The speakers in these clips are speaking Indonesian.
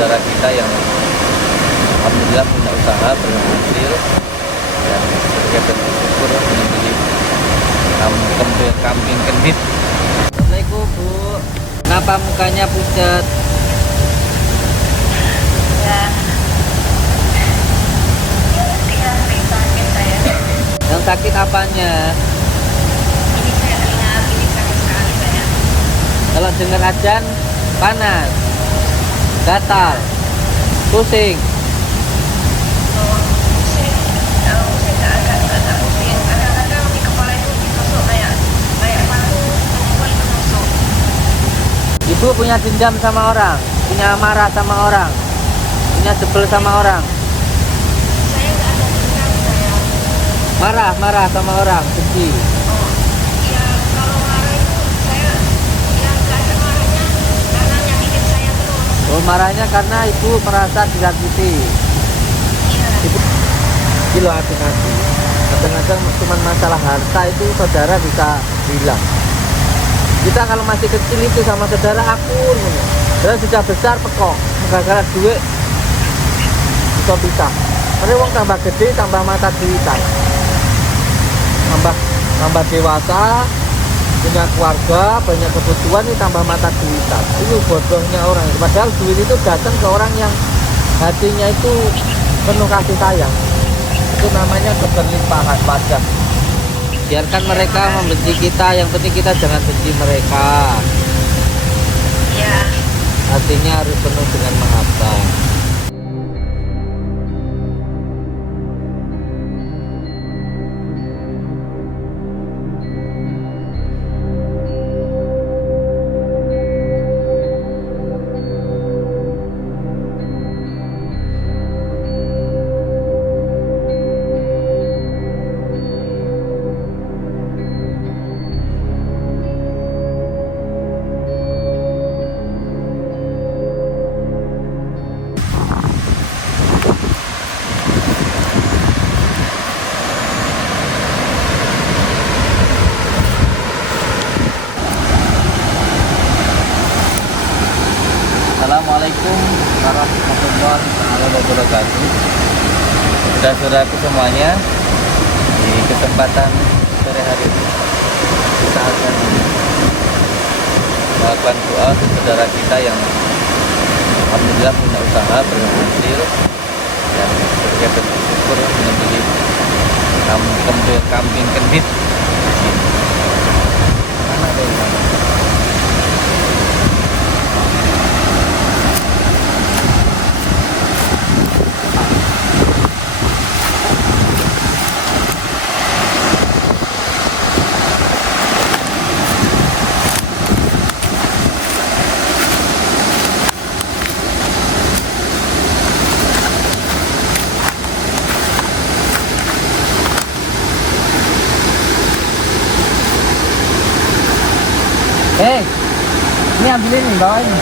saudara kita yang alhamdulillah punya usaha berhasil dan kita bersyukur membeli kambing kendit. Assalamualaikum Bu, kenapa mukanya pucat? Ya, sakit saya. Yang sakit apanya? Ini saya telinga, ini sakit sekali saya. Kalau dengar adzan panas, gatal, pusing. Pusing, kalau pusing agak pusing. Kadang-kadang di kepala itu ditusuk kayak paku kumpul menusuk. Ibu punya dendam sama orang, punya marah sama orang, punya sebel sama orang, Saya nggak ada dendam saya. marah sama orang, benci. Oh, ya kalau marah itu saya yang nggak ada marahnya karena nyakitin saya terus. Oh, marahnya karena ibu merasa disakiti. Iya. Ibu kilo hati-hati. Kadang-kadang cuma masalah harta itu saudara bisa bilang. Kita kalau masih kecil itu sama saudara akur, dan sudah besar pekok, gara-gara duit bisa. Tapi wong tambah gede tambah mata duitan, tambah dewasa, punya keluarga, banyak kebutuhan, ini tambah mata duitan. Itu bodohnya orang. Padahal duit itu datang ke orang yang hatinya itu penuh kasih sayang. Itu namanya keberlimpahan wajah. Biarkan mereka membenci kita, yang penting kita jangan benci mereka. Iya. Hatinya harus penuh dengan mahabbah. Assalamualaikum warahmatullahi wabarakatuh. Saudara-saudaraku semuanya, di kesempatan sore hari ini kita akan melakukan doa untuk saudara kita yang alhamdulillah punya usaha berhasil dan kita bersyukur membeli kambing kendit di sini. Mana ada yang mana? Ini ambilin nih, bawa ini.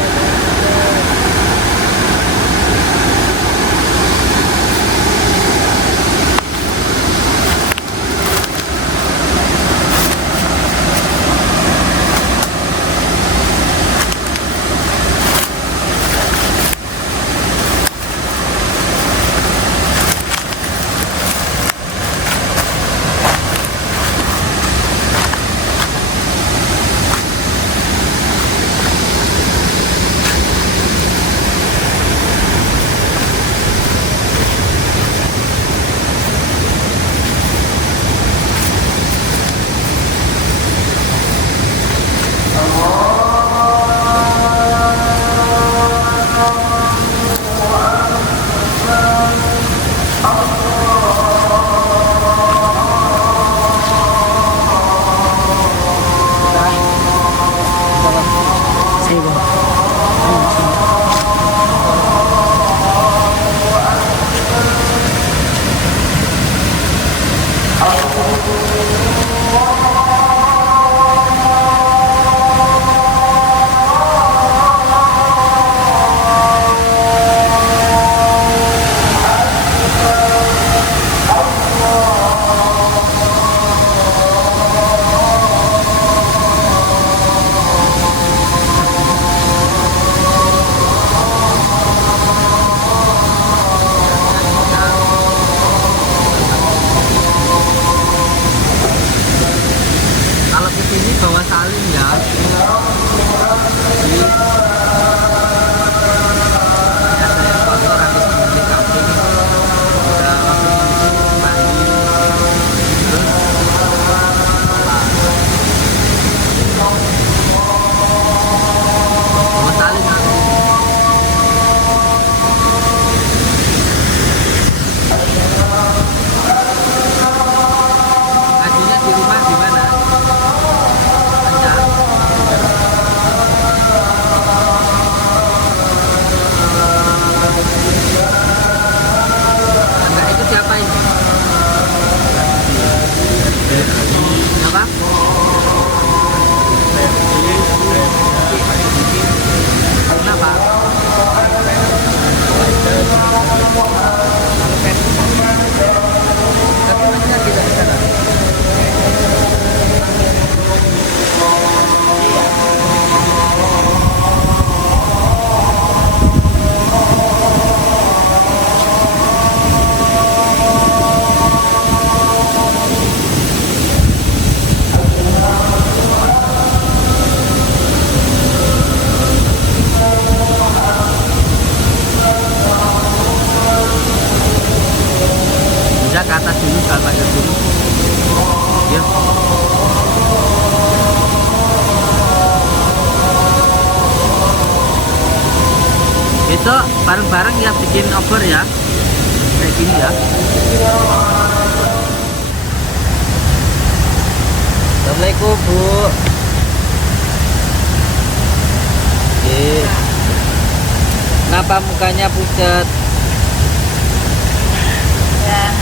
besok bareng-bareng ya bikin obor ya kayak gini ya. Assalamualaikum Bu. Oke. Kenapa mukanya pucat? Ya.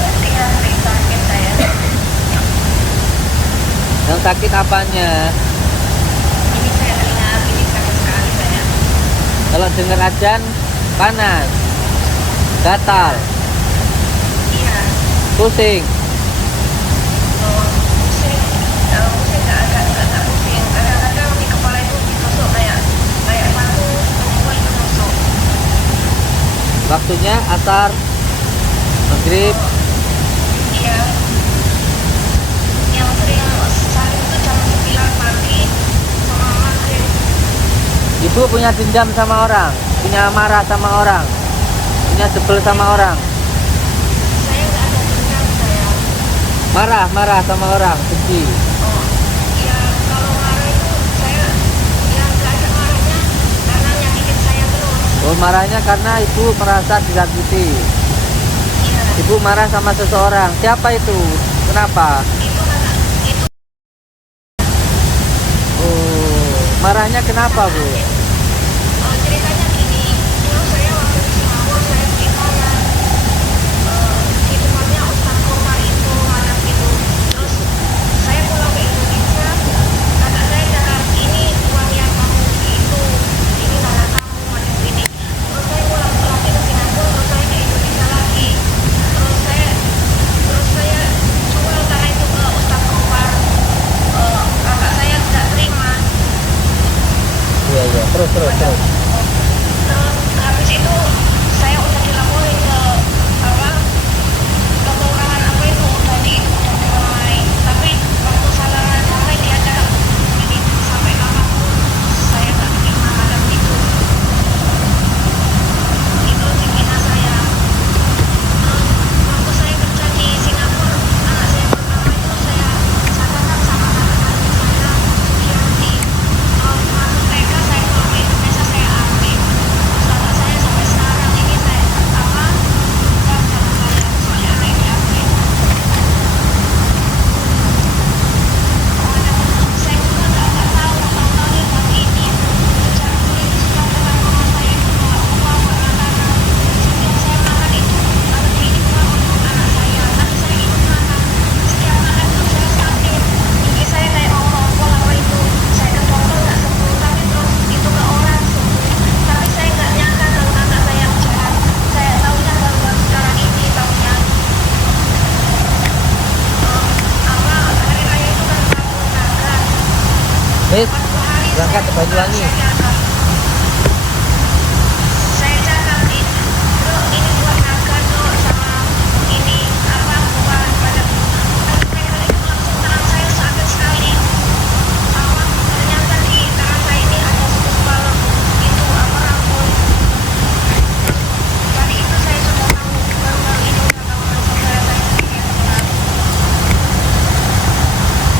Sering sakit saya. Yang sakit apanya? Ini saya telinga, ini sakit sekali saya. Kalau dengar azan panas, gatal, Iya. pusing. Pusing, pusing agak pusing. Kadang-kadang di kepala itu ditusuk kayak batu tumpul ditusuk. Waktunya asar, maghrib. Iya. Yang sering sakit itu jam 9 pagi sama maghrib. Ibu punya dendam sama orang, punya marah sama orang, punya sebel sama orang, Saya nggak ada dendam saya. marah sama orang, benci. Oh, ya kalau marah itu saya yang nggak ada marahnya karena nyakitin saya terus. Oh, marahnya karena ibu merasa disakiti. Iya. Ibu marah sama seseorang. Siapa itu? Kenapa? Itu karena itu Oh, marahnya kenapa Bu? ceritanya gini. Dulu saya waktu di Singapura saya ceritakan di tempatnya Ustadz Komar itu macam gitu. Terus saya pulang ke Indonesia, kakak saya cakap ini uang yang kamu itu, ini salah kamu macam gini. Terus saya pulang lagi ke Singapura, terus saya ke Indonesia lagi. Terus saya jual tanah itu ke Ustadz Komar. Kakak saya tidak terima. Iya, terus. Terus habis itu saya udah dilaporin ke apa ke kelurahan apa itu udah diramai, tapi waktu salangan ramai dia cakap ini sampai kapanpun saya tak terima macam itu dihina saya. Terus waktu saya kerja di Singapura, anak saya pertama itu saya katakan sama kakak saya Sugianti, masuk TK saya kalau ke Indonesia saya ambil. Anak saya sampai sekarang ini saya apa bukan sama saya soalnya anak ini ambil. Saya juga nggak tahu tahun-tahun ini baru ini sejak dulu itu sudah dengar mama saya itu nggak buah makanan. Setiap saya makan itu harus ini buah untuk anak saya, tapi saya ikut makan. Setiap makan itu saya sakit, gigi saya kayak mau rompol apa itu. Saya ke dokter nggak sembuh, tapi terus itu ke orang sembuh. Tapi saya nggak nyangka kalau kakak saya jahat. Saya tahunya baru-baru sekarang ini tahunya. Apa hari raya itu kan Prabu Naga. Wis, 40 hari berangkat ke saya Banyuwangi. saya cakap ini buat naga tuh sama ini apa buah pada pegang itu langsung tangan saya sakit sekali. Apa ternyata di tangan saya ini ada segumpal itu apa rambut. Tadi itu saya sudah tahu, baru-baru ini udah tahu kalau saudara saya sakit.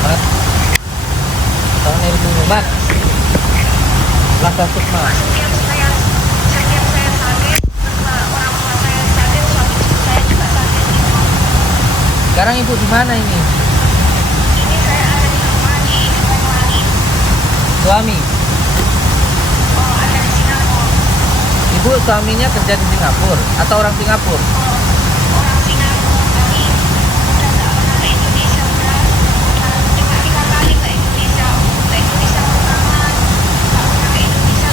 Mat, tahun ilmu Mat, Lasa Sukma. Setiap saya sakit, orang tua saya sakit, suami saya juga sakit gitu. Sekarang ibu di mana ini? Ini saya ada di rumah di Banyuwangi. Suami. Oh, ada di Singapura. Ibu suaminya kerja di Singapura atau orang Singapura? Oh, orang Singapura tapi udah nggak pernah ke Indonesia, udah cuma 3 kali ke Indonesia. Ke Indonesia pertama, nggak pernah ke Indonesia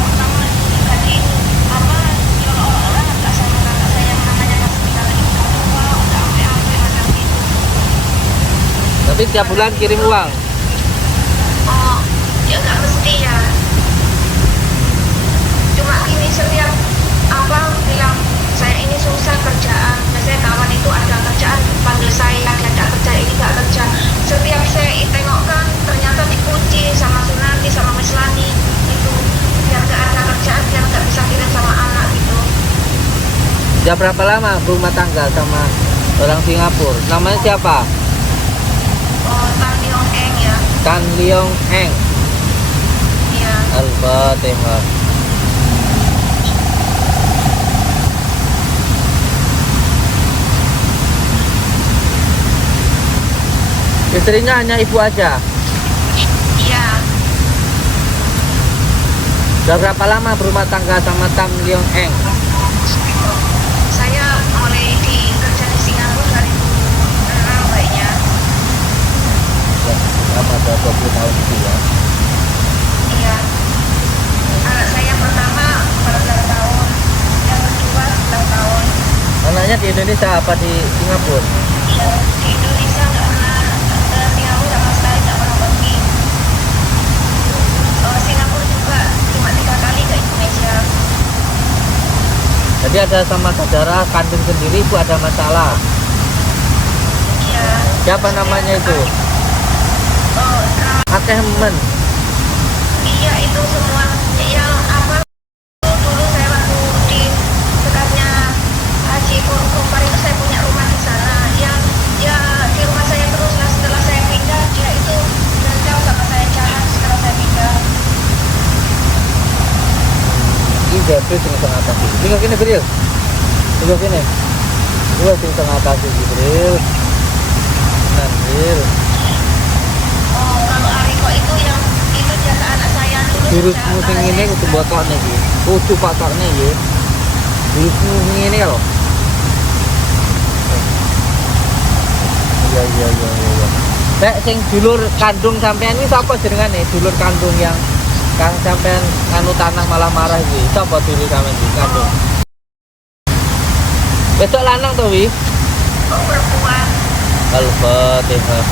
pertama jadi apa ya orang nggak sama kakak saya yang namanya pas tinggal di udah tua, udah ambil macam gitu. Tapi tiap bulan kirim uang. Oh, ya nggak mesti ya. Cuma gini setiap apa bilang saya ini susah kerjaan. Biasanya kawan itu ada kerjaan panggil saya, ada kerja ini nggak kerja. Setiap saya tengokkan ternyata dikunci sama Sunanti sama Mas Lani itu biar nggak ada kerjaan, biar nggak bisa kirim sama anak gitu. Sudah berapa lama berumah tangga sama orang Singapura? Namanya siapa? Oh, Tan Leong Eng ya. Tan Leong Eng. Iya. Al-Fatihah. Istrinya hanya ibu aja. Iya. Sudah berapa lama berumah tangga sama Tam Leong Eng? Saya mulai kerja di Singapura 2006 kayaknya. Lama, ada 20 tahun itu ya. Iya. Anak saya yang pertama 14 tahun, yang kedua 11 tahun. Anaknya di Indonesia apa di Singapura? Iya, di Indonesia nggak pernah ke Singapura sama sekali, nggak pernah pergi. Singapura juga cuma 3 kali ke Indonesia. Jadi ada sama saudara kandung sendiri ibu ada masalah. Iya. Siapa namanya itu? Akehmen. Iya, itu semua yang apa dulu saya waktu di dekatnya Haji Kumpar itu saya punya rumah di sana. Yang ya di rumah saya terus. Nah setelah saya pindah dia itu dendam sama saya jahat setelah saya pindah. Ini berarti sing tengah atas. Tinggal kene Bril. Tinggal kene. Dua sing tengah atas Bril. Nah, Bril. Oh, kalau Ariko itu yang itu jaga anak saya dulu. Virusmu sing ngene kudu botokne iki. Kudu patokne iki. Virusmu sing ngene lho. Iya. Nek sing dulur kandung sampean iki sapa jenengane? Dulur kandung yang kang sampean anu tanah malah marah iki. Sapa dulur sampean iki kandung? Besok lanang to wi? Oh, perempuan. Al-Fatihah.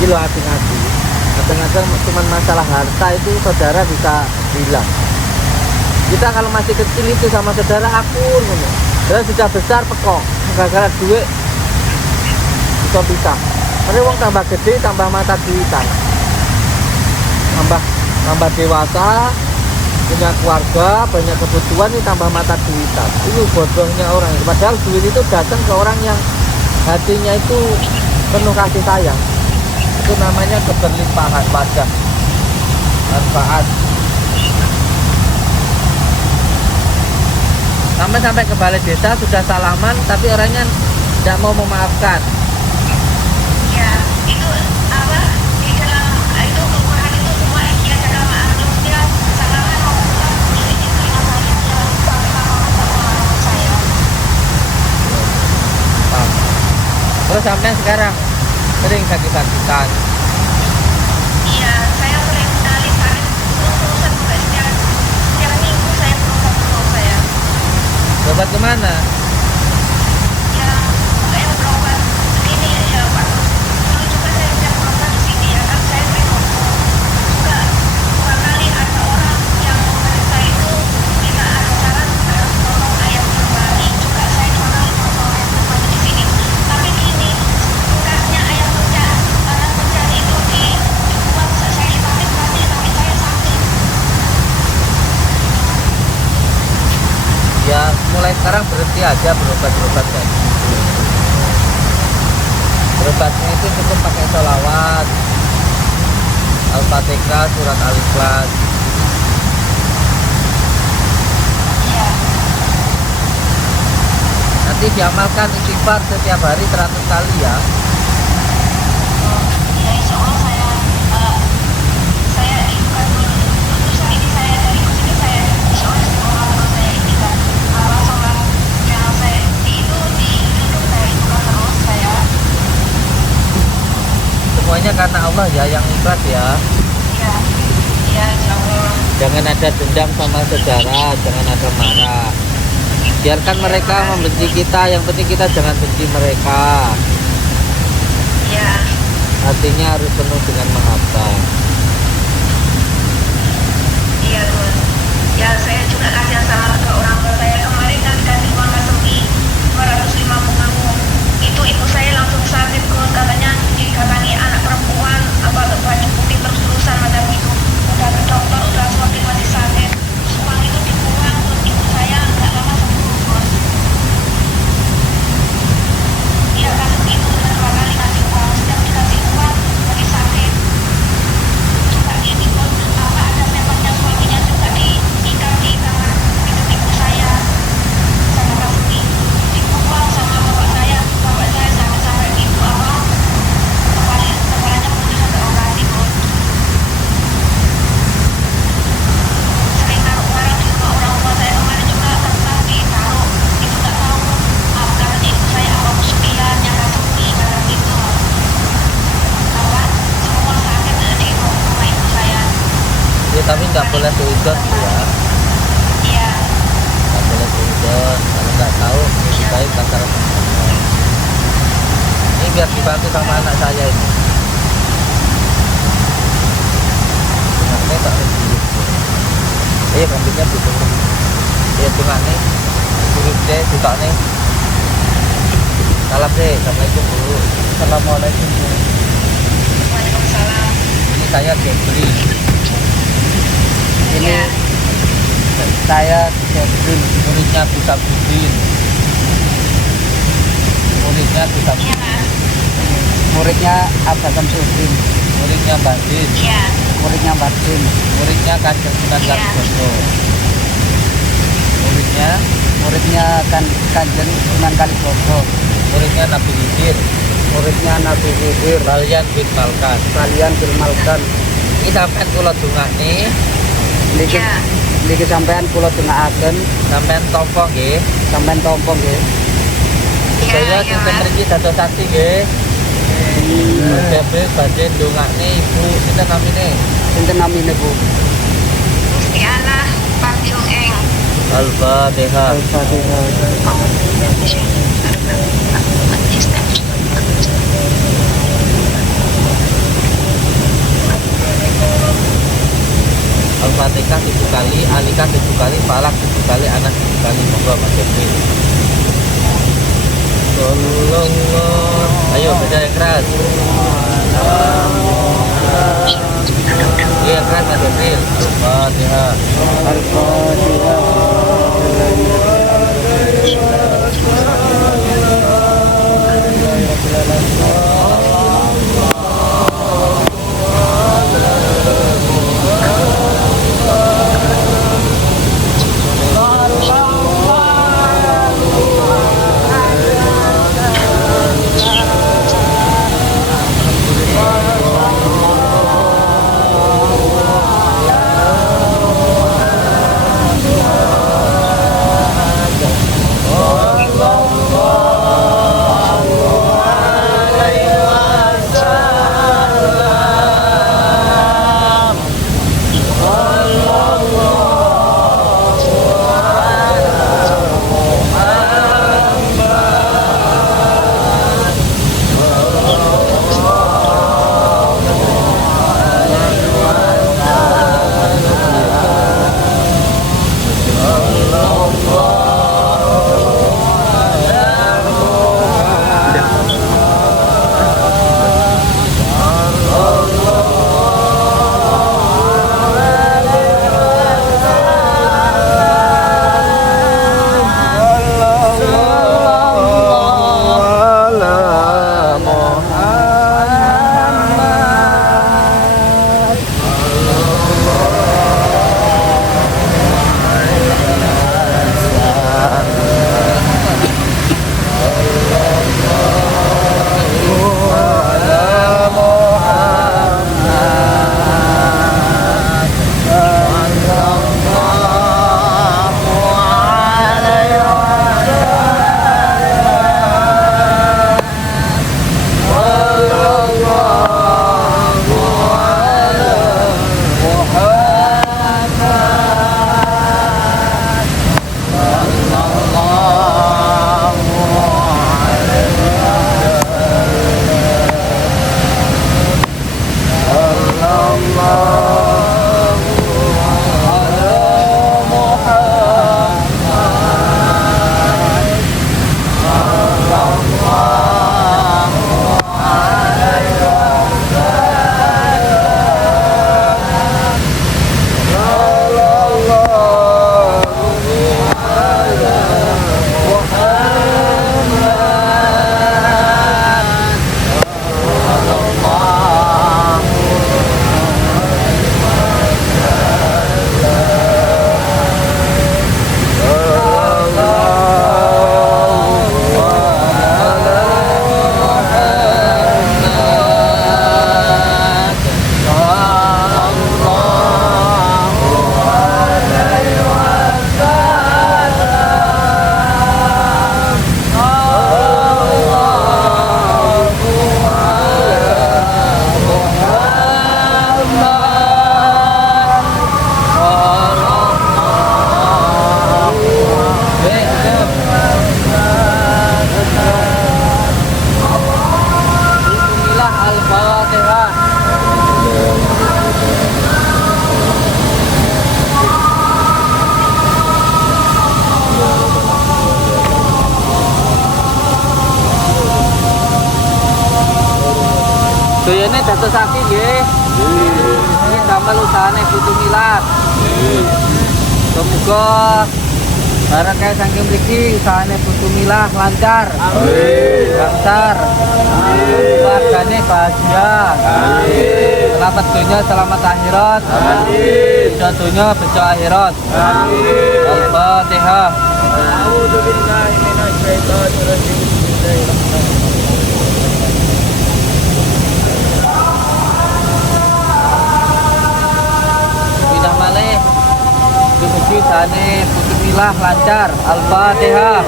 Kilo hati-hati. Kadang-kadang cuma masalah harta itu saudara bisa bilang. Kita kalau masih kecil itu sama saudara akur ngono. Saudara sudah besar pekok, gara-gara duit bisa pisah. Karena uang tambah gede tambah mata duitan. Tambah dewasa, punya keluarga, banyak kebutuhan ini tambah mata duitan. Itu bodohnya orang. Padahal duit itu datang ke orang yang hatinya itu penuh kasih sayang. Itu namanya keberlimpahan wadah, manfaat. Sampai ke balai desa sudah salaman tapi orangnya tidak mau memaafkan. Ya, itu apa di dalam itu kelurahan itu semua dia jaga maklum dia salaman mau pulang ini terima saya dia lupa sama saya. Paham. Terus sampai sekarang sering sakit-sakitan. Iya, saya sering sekali kemarin terus-terusan juga setiap minggu saya berobat saya. Berobat kemana? Ya, saya berobat ini ya Pak. Dulu juga saya setiap berobat di sini ya kan saya sering juga 2 kali ada orang yang memeriksa itu tidak ada saran harus tolong ayam kembali juga saya 2 kali tolong ayam kembali di sini. Tapi gini, bekasnya ayam pencah itu dibuang saya lipatin tapi saya sakit. Ya mulai sekarang berhenti aja berobat-berobat kayak gitu. Berobatnya itu cukup pakai sholawat, Al-Fatihah, surat Al-Ikhlas. Iya. Nanti diamalkan istighfar setiap hari 100 kali ya. Ya insya Allah saya bukan lulusan ini saya dari sini saya insya Allah sekolah terus saya ini kan apa sholat yang saya itu di hidup saya itu kan terus saya Semuanya karena Allah ya, yang ikhlas ya. ya insya Allah. Jangan ada dendam sama saudara, jangan ada marah. Biarkan mereka membenci kita, yang penting kita jangan benci mereka. Ya Hatinya harus penuh dengan mahabbah. iya Gun. Ya saya juga kasihan sama ke orang tua saya kemarin kan dikasih uang kasepi 250.000 itu ibu saya langsung sakit Gun katanya dikatangi anak perempuan apa baju putih terus-terusan macam itu udah ke dokter udah semakin masih sakit terus uang itu dibuang terus ibu saya nggak lama sembuh Gun. Iya kasus itu udah 2 kali Iya, tapi nggak boleh seudon ya. Iya. Nggak boleh seudon. Kalau nggak tahu, lebih baik kasar. Ini biar dibantu sama anak saya ini. Ini tak dulu. Iya, kambingnya butuh. Iya, cuma nih. Suruh deh, buka nih. Salam deh, assalamualaikum Bu. Assalamualaikum. Waalaikumsalam. Ini saya Jeffrey. Ini Iya. saya Jeffrey, Muridnya Bu Sabudin. Muridnya Bu Iya, Sabudin. Mas. muridnya Abah Samsudin, Muridnya Bandin. Iya. muridnya Batin, Muridnya Kanjeng Sunan Iya. Kalijogo. Muridnya Kanjeng Sunan Kalijogo, muridnya Nabi Khidir. muridnya Nabi Khidir, Kalian bin Malkan. kalian dilmalkan. Ini sampean kula dongakne, Niki Iya. niki sampean kula dongaaken, sampean tampa nggih. sampean tampa nggih. Iya, Saya iya, sinten Mas. mriki dados saksi nggih. Jebel badhe dongakne Ibu sinten namine? Sinten namine Bu? Gusti Allah Panjung Eng. Al-Fatihah. Al-Fatihah. Al-Fatihah 7 kali, Alika 7 kali, Falak 7 kali, Anas 7 kali. Monggo Mas Jeffrey. Sallallahu. Ayo baca yang keras. Iya yang keras Mas Jeffrey. Al-Fatihah. Sedayane dadosake nggih. Ini damel usahane putu milas. Semoga barang kayak saking mriki usahane putu milah lancar. Amin. Lancar. Amin. Keluargane bahagia. Amin. Selamat dunia, selamat akhirat. Amin. Bejo dunia, bejo akhirat. Amin. Al-Fatihah. A'udzubillahi minasyaitonir rajim. Bismillahirrahmanirrahim. Malih. Mugi sane putu milah lancar. Al-Fatihah.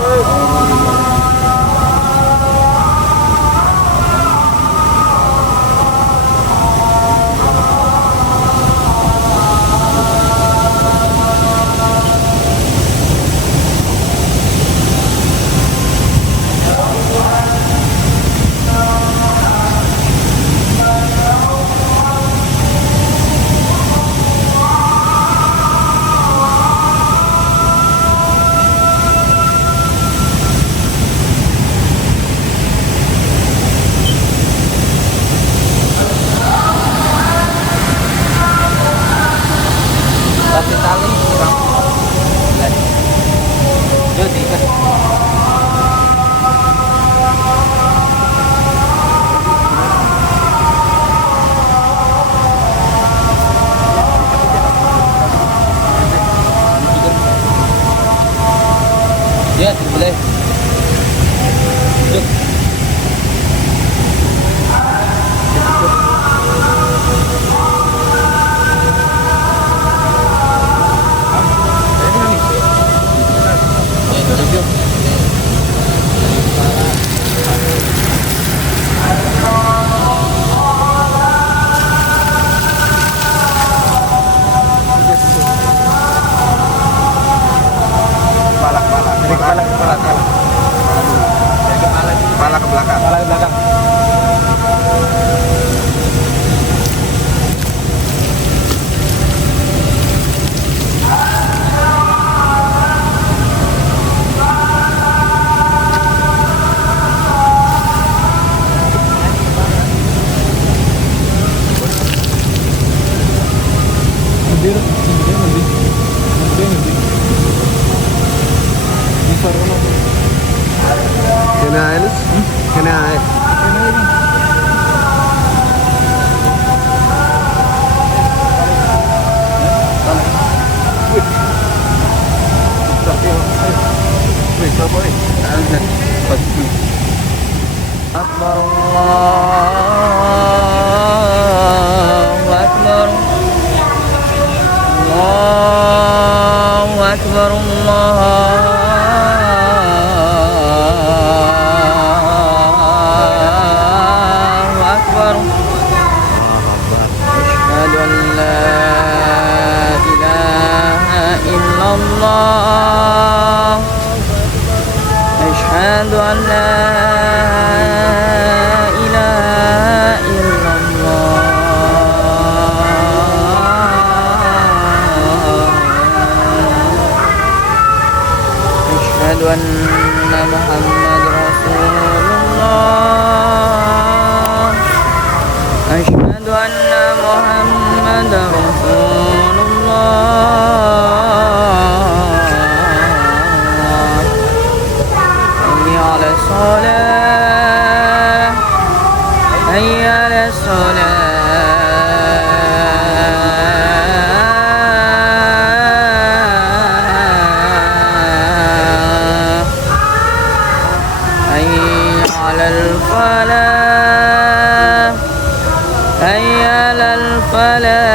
Tapi tali kurang. Yo diikat. Ya, boleh. Yuk. Kepala ke belakang. Kena Elis? Kena Akbar Allahu Akbar Allahu Akbar Allahu Akbar Asyhadu an la ilaha illallah Asyhadu an la أشهد أن محمد رسول الله أشهد أن محمد رسول الله حي على الصلاة حي على الصلاة الفلاح حي على الفلاح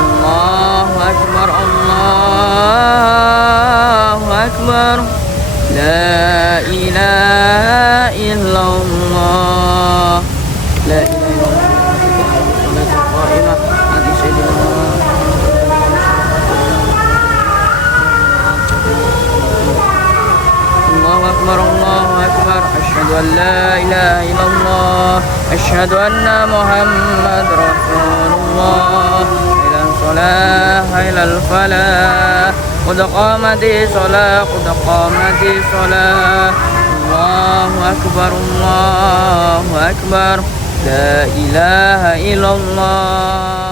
الله أكبر الله أكبر لا إله إلا الله لا إله إلا الله صلاة قائمة هذه سيدنا الله أكبر أشهد أن لا إله إلا الله أشهد أن محمد رسول الله إلى الصلاة إلى الفلاح qad qamatis shalah, qad qamatis shalah. Allahu akbar, Allahu akbar. La ilaha illallah.